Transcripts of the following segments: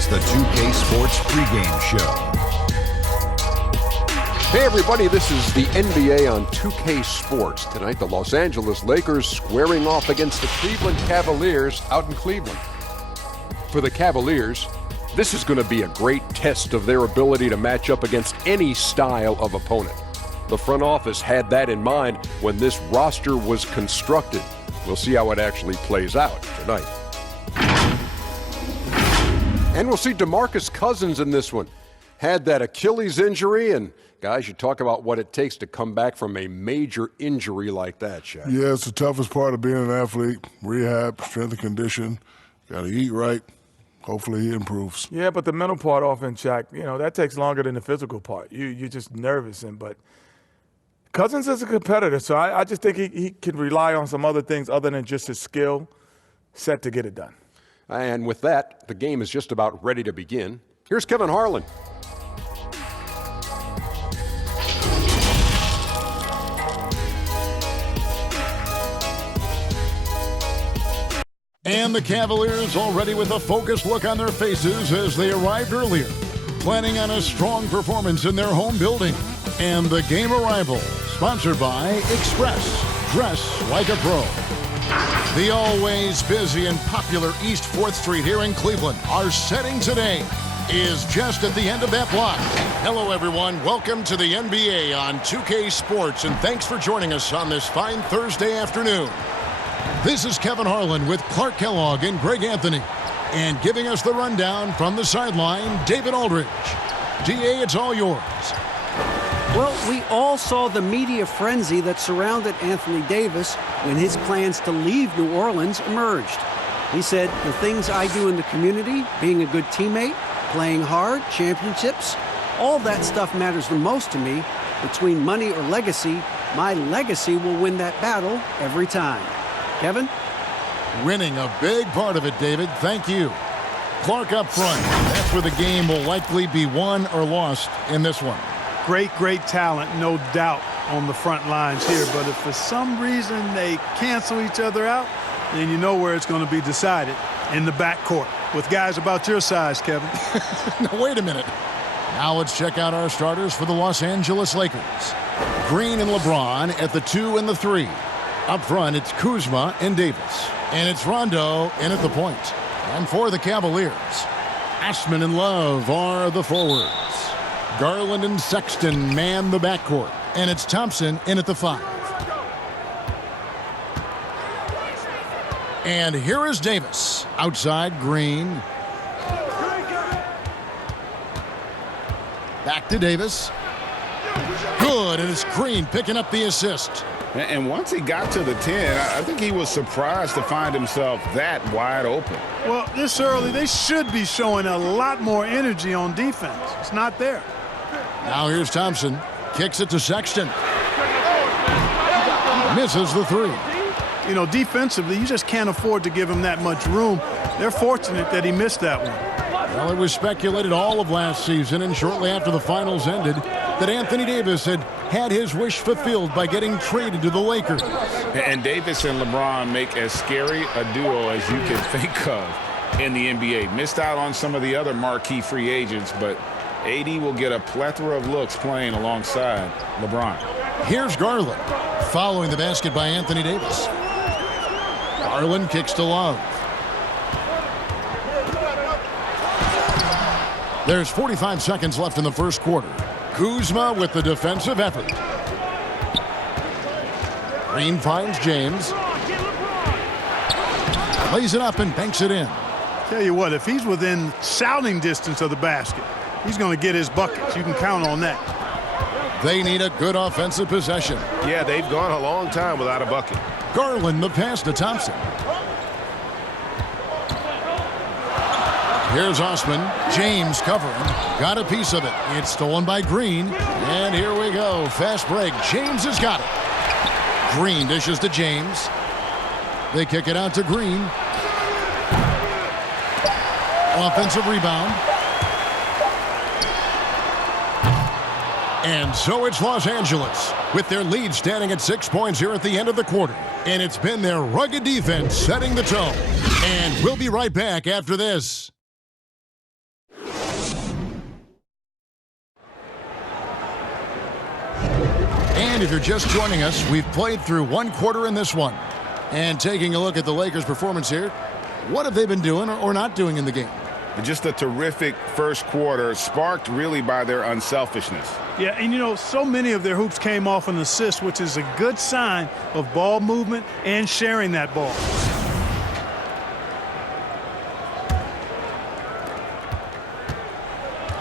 It's the 2K Sports pregame show. Hey everybody, this is the NBA on 2K Sports. Tonight the Los Angeles Lakers squaring off against the Cleveland Cavaliers out in Cleveland. For the Cavaliers, this is going to be a great test of their ability to match up against any style of opponent. The front office had that in mind when this roster was constructed. We'll see how it actually plays out tonight. And we'll see DeMarcus Cousins in this one. Had that Achilles injury, and guys, you talk about what it takes to come back from a major injury like that, Shaq. Yeah, it's the toughest part of being an athlete. Rehab, strength and condition. Got to eat right. Hopefully he improves. Yeah, but the mental part off in Shaq, that takes longer than the physical part. You're just nervous, but Cousins is a competitor, so I just think he can rely on some other things other than just his skill set to get it done. And with that, the game is just about ready to begin. Here's Kevin Harlan. And the Cavaliers already with a focused look on their faces as they arrived earlier, planning on a strong performance in their home building. And the game arrival, sponsored by Express, dress like a pro. The always busy and popular East 4th Street here in Cleveland, our setting today is just at the end of that block. Hello everyone, welcome to the NBA on 2K Sports, and thanks for joining us on this fine Thursday afternoon. This is Kevin Harlan with Clark Kellogg and Greg Anthony. And giving us the rundown from the sideline, David Aldridge. DA, it's all yours. Well, we all saw the media frenzy that surrounded Anthony Davis when his plans to leave New Orleans emerged. He said, the things I do in the community, being a good teammate, playing hard, championships, all that stuff matters the most to me. Between money or legacy, my legacy will win that battle every time. Kevin? Winning a big part of it, David. Thank you. Clark up front. That's where the game will likely be won or lost in this one. Great talent, no doubt, on the front lines here. But if for some reason they cancel each other out, then you know where it's going to be decided, in the backcourt, with guys about your size, Kevin. Now, wait a minute. Now let's check out our starters for the Los Angeles Lakers. Green and LeBron at the 2 and the 3. Up front, it's Kuzma and Davis. And it's Rondo in at the point. And for the Cavaliers, Ashman and Love are the forwards. Garland and Sexton man the backcourt. And it's Thompson in at the 5. And here is Davis. Outside, Green. Back to Davis. Good, and it's Green picking up the assist. And once he got to the 10, I think he was surprised to find himself that wide open. Well, this early, they should be showing a lot more energy on defense. It's not there. Now here's Thompson. Kicks it to Sexton. Misses the 3. Defensively, you just can't afford to give him that much room. They're fortunate that he missed that one. Well, it was speculated all of last season and shortly after the finals ended that Anthony Davis had his wish fulfilled by getting traded to the Lakers. And Davis and LeBron make as scary a duo as you can think of in the NBA. Missed out on some of the other marquee free agents, but AD will get a plethora of looks playing alongside LeBron. Here's Garland, following the basket by Anthony Davis. Garland kicks to Love. There's 45 seconds left in the first quarter. Kuzma with the defensive effort. Green finds James. Lays it up and banks it in. Tell you what, if he's within shouting distance of the basket, he's going to get his buckets. You can count on that. They need a good offensive possession. Yeah, they've gone a long time without a bucket. Garland the pass to Thompson. Here's Osman. James covering. Got a piece of it. It's stolen by Green. And here we go. Fast break. James has got it. Green dishes to James. They kick it out to Green. Offensive rebound. And so it's Los Angeles with their lead standing at 6 points here at the end of the quarter. And it's been their rugged defense setting the tone. And we'll be right back after this. And if you're just joining us, we've played through one quarter in this one. And taking a look at the Lakers' performance here, what have they been doing or not doing in the game? Just a terrific first quarter, sparked really by their unselfishness. Yeah, and you know, so many of their hoops came off an assist, which is a good sign of ball movement and sharing that ball.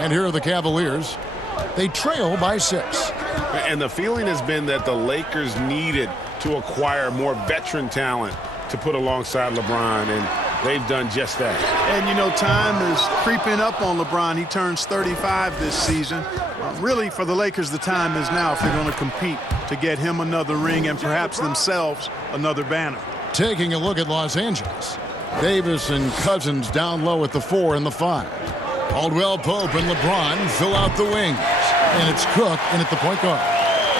And here are the Cavaliers. They trail by 6. And the feeling has been that the Lakers needed to acquire more veteran talent to put alongside LeBron, and they've done just that. And, you know, time is creeping up on LeBron. He turns 35 this season. Really, for the Lakers, the time is now if they're going to compete to get him another ring and perhaps themselves another banner. Taking a look at Los Angeles. Davis and Cousins down low at the 4 and the 5. Caldwell Pope and LeBron fill out the wings. And it's Cook in at the point guard.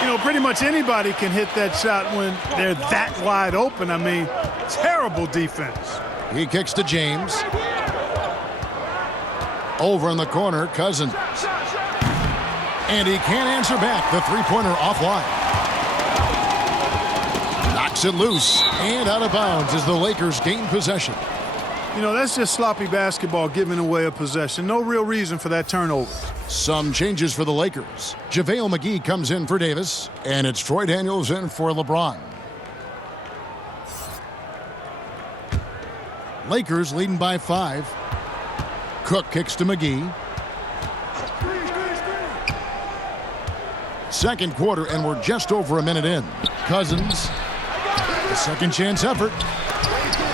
You know, pretty much anybody can hit that shot when they're that wide open. I mean, terrible defense. He kicks to James. Over in the corner, Cousins. And he can't answer back. The three-pointer offline. Knocks it loose and out of bounds as the Lakers gain possession. You know, that's just sloppy basketball, giving away a possession. No real reason for that turnover. Some changes for the Lakers. JaVale McGee comes in for Davis, and it's Troy Daniels in for LeBron. Lakers leading by 5. Cook kicks to McGee. Second quarter, and we're just over a minute in. Cousins, a second chance effort.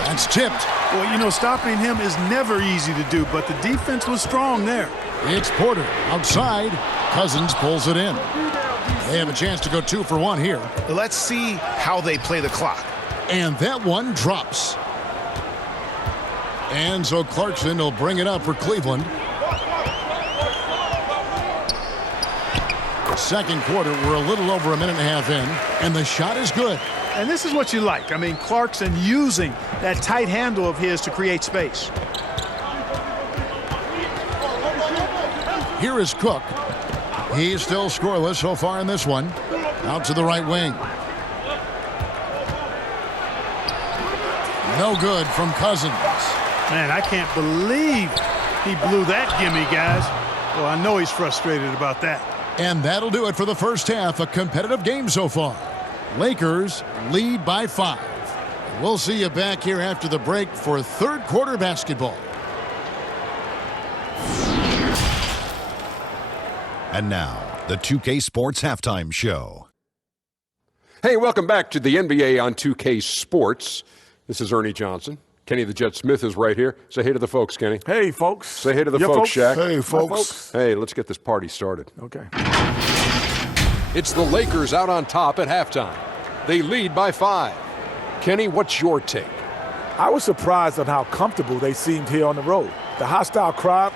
That's tipped. Well, you know, stopping him is never easy to do, but the defense was strong there. It's Porter outside. Cousins pulls it in. They have a chance to go 2 for 1 here. Let's see how they play the clock. And that one drops. And so Clarkson will bring it up for Cleveland. Second quarter, we're a little over a minute and a half in, and the shot is good. And this is what you like. I mean, Clarkson using that tight handle of his to create space. Here is Cook. He's still scoreless so far in this one. Out to the right wing. No good from Cousins. Man, I can't believe he blew that gimme, guys. Well, I know he's frustrated about that. And that'll do it for the first half. A competitive game so far. Lakers lead by 5. We'll see you back here after the break for third quarter basketball. And now, the 2K Sports Halftime Show. Hey, welcome back to the NBA on 2K Sports. This is Ernie Johnson. Kenny the Jet Smith is right here. Say hey to the folks, Kenny. Hey, folks. Say hey to the folks, Shaq. Hey, folks. Hey, let's get this party started. Okay. It's the Lakers out on top at halftime. They lead by 5. Kenny, what's your take? I was surprised at how comfortable they seemed here on the road. The hostile crowd,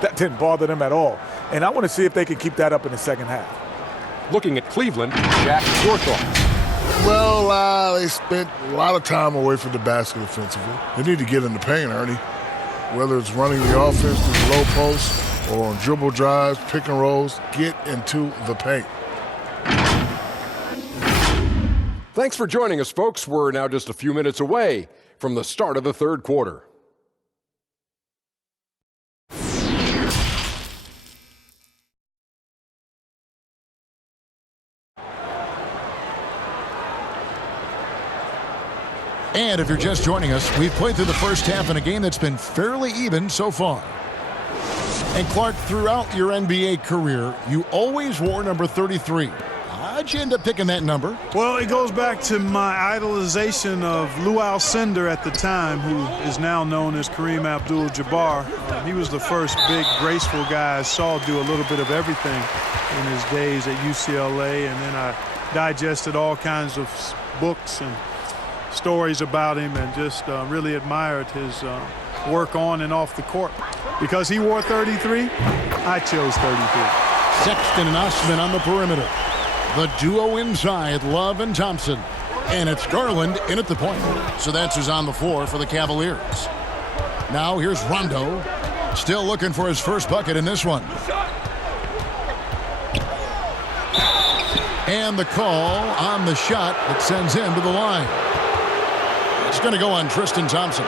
that didn't bother them at all. And I want to see if they can keep that up in the second half. Looking at Cleveland, Shaq, your thoughts? Well, they spent a lot of time away from the basket offensively. They need to get in the paint, Ernie. Whether it's running the offense through the low post or on dribble drives, pick and rolls, get into the paint. Thanks for joining us, folks. We're now just a few minutes away from the start of the third quarter. And if you're just joining us, we've played through the first half in a game that's been fairly even so far. And Clark, throughout your NBA career, you always wore number 33. How'd you end up picking that number? Well, it goes back to my idolization of Lou Alcindor at the time, who is now known as Kareem Abdul-Jabbar. He was the first big, graceful guy I saw do a little bit of everything in his days at UCLA. And then I digested all kinds of books and stories about him and just really admired his work on and off the court. Because he wore 33, I chose 33. Sexton and Osman on the perimeter. The duo inside, Love and Thompson. And it's Garland in at the point. So that's who's on the floor for the Cavaliers. Now here's Rondo. Still looking for his first bucket in this one. And the call on the shot that sends him to the line. It's going to go on Tristan Thompson.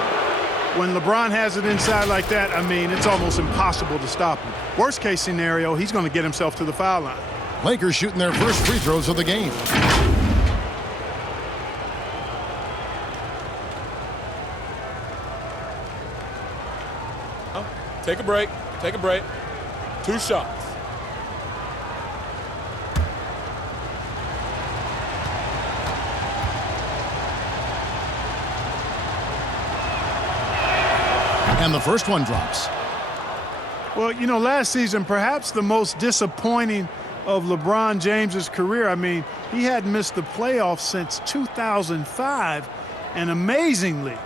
When LeBron has it inside like that, I mean, it's almost impossible to stop him. Worst case scenario, he's going to get himself to the foul line. Lakers shooting their first free throws of the game. Take a break. Take a break. 2 shots. And the first one drops. Well, you know, last season, perhaps the most disappointing of LeBron James's career. I mean, he hadn't missed the playoffs since 2005. And amazingly,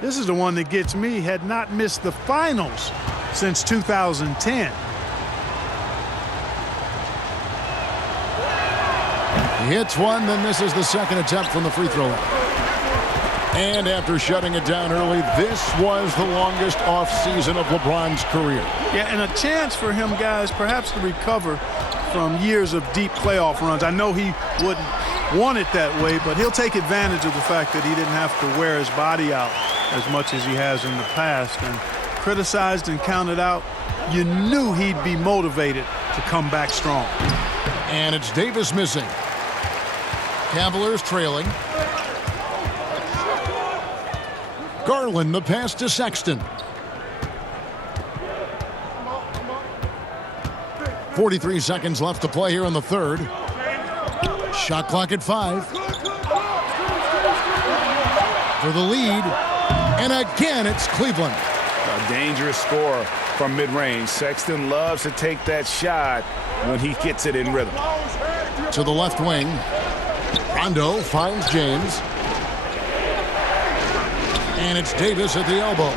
this is the one that gets me, had not missed the finals since 2010. He hits one, then misses the second attempt from the free throw line. And after shutting it down early, this was the longest offseason of LeBron's career. Yeah, and a chance for him, guys, perhaps to recover from years of deep playoff runs. I know he wouldn't want it that way, but he'll take advantage of the fact that he didn't have to wear his body out as much as he has in the past. And criticized and counted out, you knew he'd be motivated to come back strong. And it's Davis missing. Cavaliers trailing. Garland, the pass to Sexton. 43 seconds left to play here in the third. Shot clock at 5. For the lead. And again, it's Cleveland. A dangerous score from mid-range. Sexton loves to take that shot when he gets it in rhythm. To the left wing. Rondo finds James. And it's Davis at the elbow.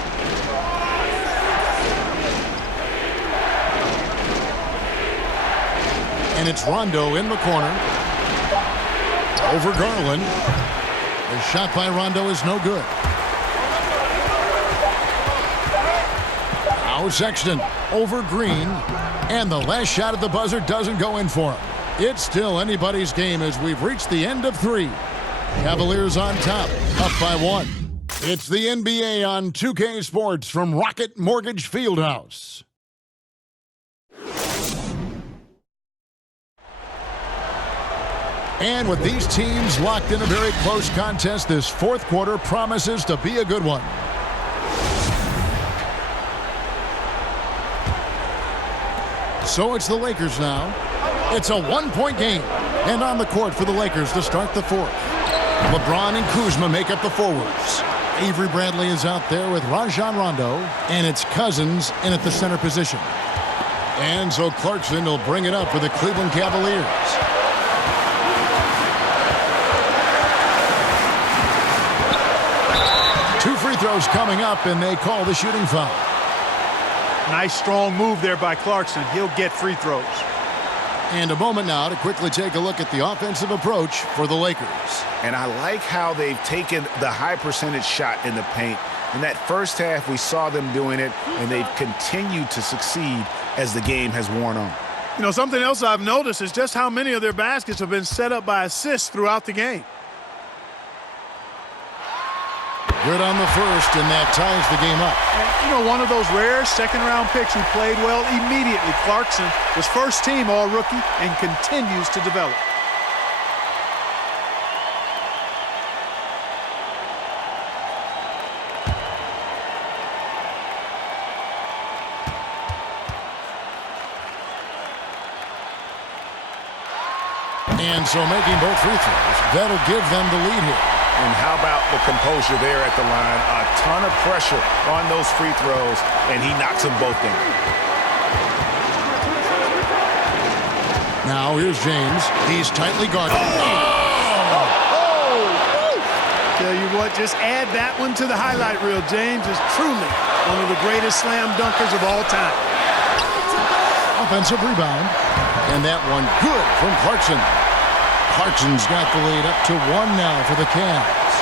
And it's Rondo in the corner. Over Garland. The shot by Rondo is no good. Now Sexton over Green. And the last shot at the buzzer doesn't go in for him. It's still anybody's game as we've reached the end of 3. Cavaliers on top, up by 1. It's the NBA on 2K Sports from Rocket Mortgage Fieldhouse. And with these teams locked in a very close contest, this fourth quarter promises to be a good one. So it's the Lakers now. It's a 1-point game. And on the court for the Lakers to start the fourth. LeBron and Kuzma make up the forwards. Avery Bradley is out there with Rajon Rondo, and it's Cousins in at the center position. And so Clarkson will bring it up for the Cleveland Cavaliers. Two free throws coming up, and they call the shooting foul. Nice strong move there by Clarkson. He'll get free throws. And a moment now to quickly take a look at the offensive approach for the Lakers. And I like how they've taken the high percentage shot in the paint. In that first half, we saw them doing it, and they've continued to succeed as the game has worn on. You know, something else I've noticed is just how many of their baskets have been set up by assists throughout the game. Good on the first, and that ties the game up. And, you know, one of those rare second-round picks who played well immediately. Clarkson was first team all-rookie and continues to develop. And so making both free throws, that'll give them the lead here. And how about the composure there at the line? A ton of pressure on those free throws, and he knocks them both in. Now here's James. He's tightly guarded. Tell you what, just add that one to the highlight reel. James is truly one of the greatest slam dunkers of all time. Offensive rebound. And that one good from Clarkson. Clarkson's got the lead up to 1 now for the Cavs.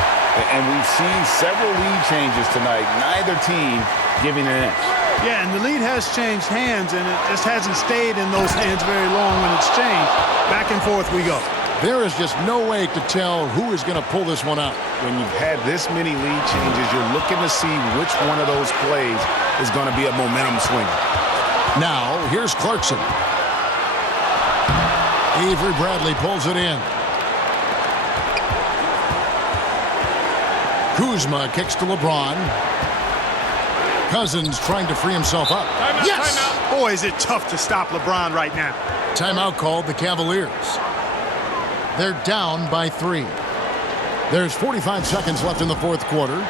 And we've seen several lead changes tonight. Neither team giving an inch. Yeah, and the lead has changed hands, and it just hasn't stayed in those hands very long when it's changed. Back and forth we go. There is just no way to tell who is going to pull this one out. When you've had this many lead changes, you're looking to see which one of those plays is going to be a momentum swinger. Now, here's Clarkson. Avery Bradley pulls it in. Kuzma kicks to LeBron. Cousins trying to free himself up. Timeout, yes! timeout. Boy, is it tough to stop LeBron right now. Timeout called the Cavaliers. They're down by 3. There's 45 seconds left in the fourth quarter.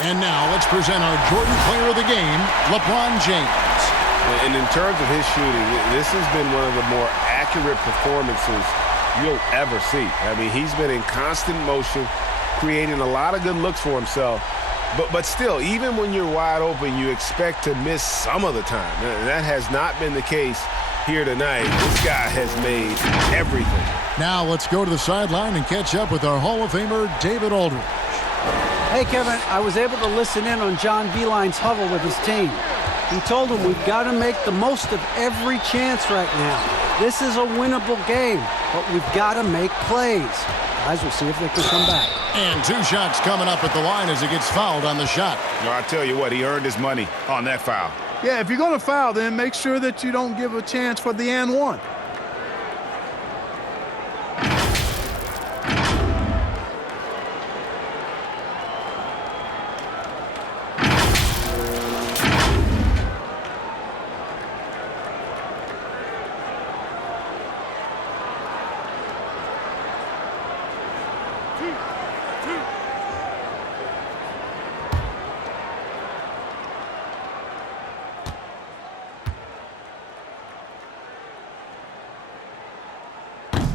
And now let's present our Jordan Player of the Game, LeBron James. And in terms of his shooting, this has been one of the more accurate performances you'll ever see. I mean, he's been in constant motion, creating a lot of good looks for himself. But still, even when you're wide open, you expect to miss some of the time. That has not been the case here tonight. This guy has made everything. Now let's go to the sideline and catch up with our Hall of Famer, David Aldridge. Hey, Kevin, I was able to listen in on John Beilein's huddle with his team. He told them we've got to make the most of every chance right now. This is a winnable game, but we've got to make plays. Guys, we'll see if they can come back. And 2 shots coming up at the line as he gets fouled on the shot. Well, I tell you what, he earned his money on that foul. Yeah, if you're going to foul, then make sure that you don't give a chance for the and one.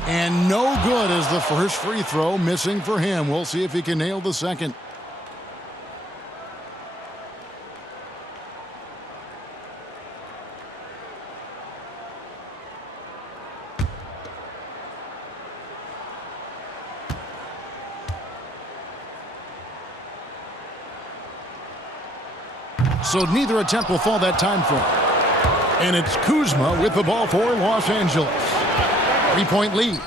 And no good as the first free throw missing for him. We'll see if he can nail the second. So neither attempt will fall that time for him. And it's Kuzma with the ball for Los Angeles. 3-point lead.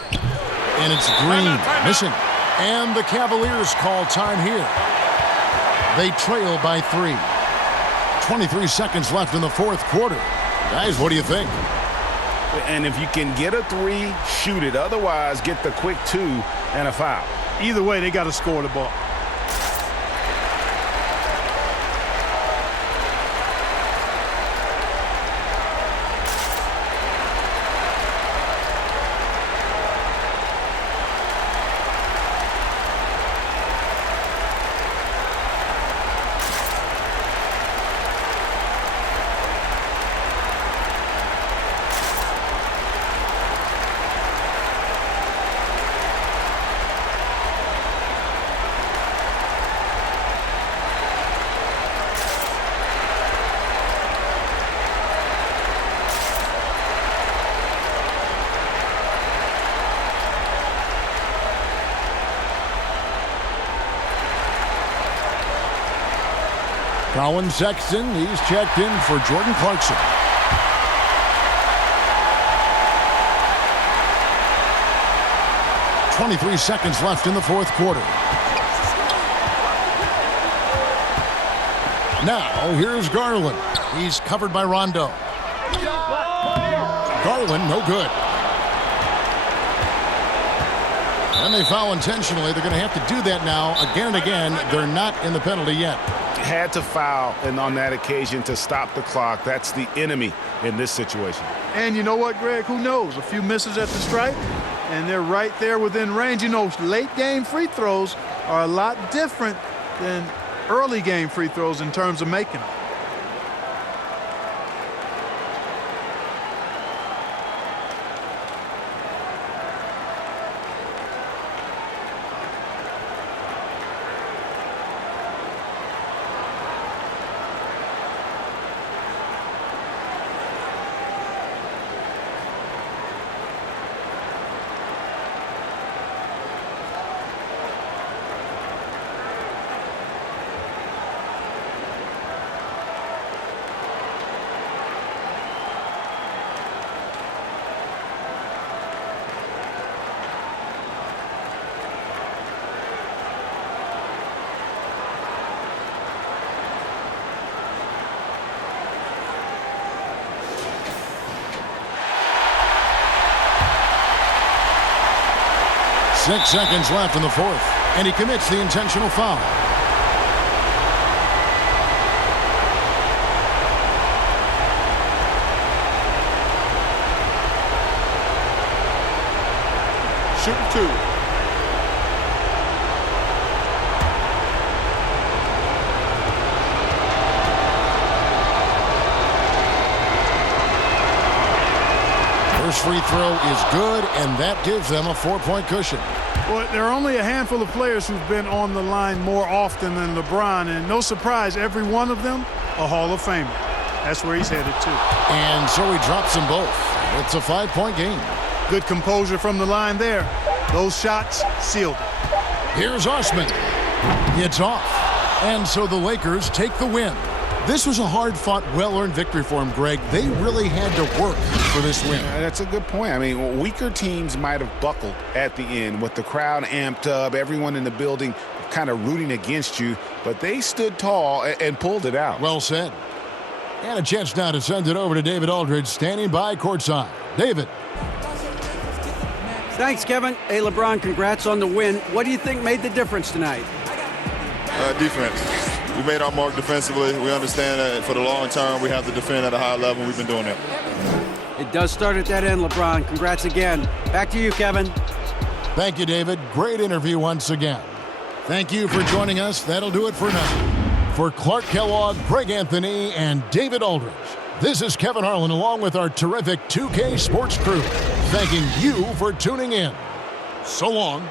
And it's Green missing. And the Cavaliers call time here. They trail by 3. 23 seconds left in the fourth quarter. Guys, what do you think? And if you can get a 3, shoot it. Otherwise, get the quick 2 and a foul. Either way, they got to score the ball. Colin Sexton, he's checked in for Jordan Clarkson. .23 seconds left in the fourth quarter. Now, here's Garland. He's covered by Rondo. Garland, no good. And they foul intentionally. They're going to have to do that now again and again. They're not in the penalty yet. had to foul and on that occasion to stop the clock. That's the enemy in this situation. And you know what, Greg? Who knows? A few misses at the stripe, and they're right there within range. You know, late game free throws are a lot different than early game free throws in terms of making them. Six seconds left in the fourth, and he commits the intentional foul. Shooting two. First free throw is good, and that gives them a 4-point cushion. Well, there are only a handful of players who've been on the line more often than LeBron, and no surprise, every one of them a Hall of Famer. That's where he's headed to. And so he drops them both. It's a 5-point game. Good composure from the line there. Those shots sealed it. Here's Osman. It's off. And so the Lakers take the win. This was a hard-fought, well-earned victory for him, Greg. They really had to work for this win. That's a good point. I mean, weaker teams might have buckled at the end with the crowd amped up, everyone in the building kind of rooting against you, but they stood tall and pulled it out. Well said. And a chance now to send it over to David Aldridge, standing by courtside. David. Thanks, Kevin. Hey, LeBron, congrats on the win. What do you think made the difference tonight? Defense. We made our mark defensively. We understand that for the long term, we have to defend at a high level. We've been doing that. It does start at that end, LeBron. Congrats again. Back to you, Kevin. Thank you, David. Great interview once again. Thank you for joining us. That'll do it for now. For Clark Kellogg, Greg Anthony, and David Aldridge, this is Kevin Harlan along with our terrific 2K Sports crew, thanking you for tuning in. So long.